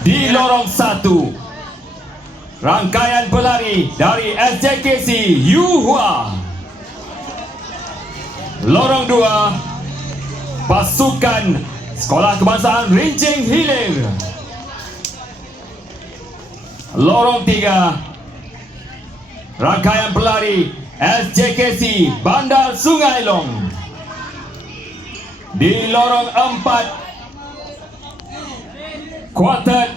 Di lorong 1, rangkaian pelari dari SJKC Yuhua. Lorong 2, pasukan Sekolah Kebangsaan Rincing Hilir. Lorong 3, rangkaian pelari SJKC Bandar Sungai Long. Di lorong 4, kuartet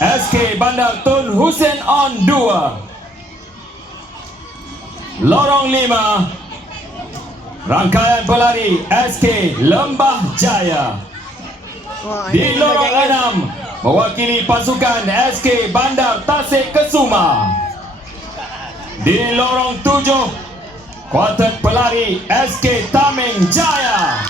SK Bandar Tun Hussein On 2. Lorong 5, rangkaian pelari SK Lembah Jaya. Di lorong 6, mewakili pasukan SK Bandar Tasik Kesuma. Di lorong 7, kuartet pelari SK Taming Jaya.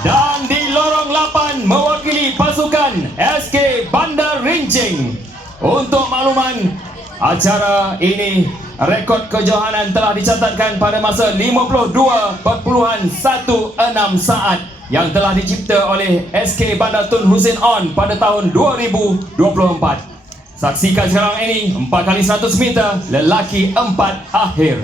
Dan di lorong 8, mewakili pasukan SK Bandar Rincing. Untuk makluman, acara ini rekod kejohanan telah dicatatkan pada masa 52.16 saat yang telah dicipta oleh SK Bandar Tun Hussein On pada tahun 2024. Saksikan sekarang ini 4x100 meter lelaki 4 akhir.